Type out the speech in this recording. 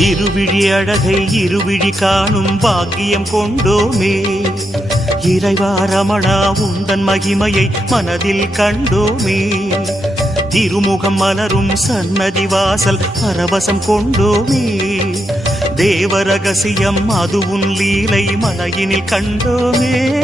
இருவிழி அழகை இருவிழி காணும் பாக்கியம் கொண்டோமே. இறைவா ரமணா உந்தன் மகிமையை மனதில் கண்டோமே. திருமுகம் மலரும் சன்னதி வாசல் பரவசம் கொண்டோமே. தேவரகசியம் அது உன் லீலை மலையினில் கண்டோமே.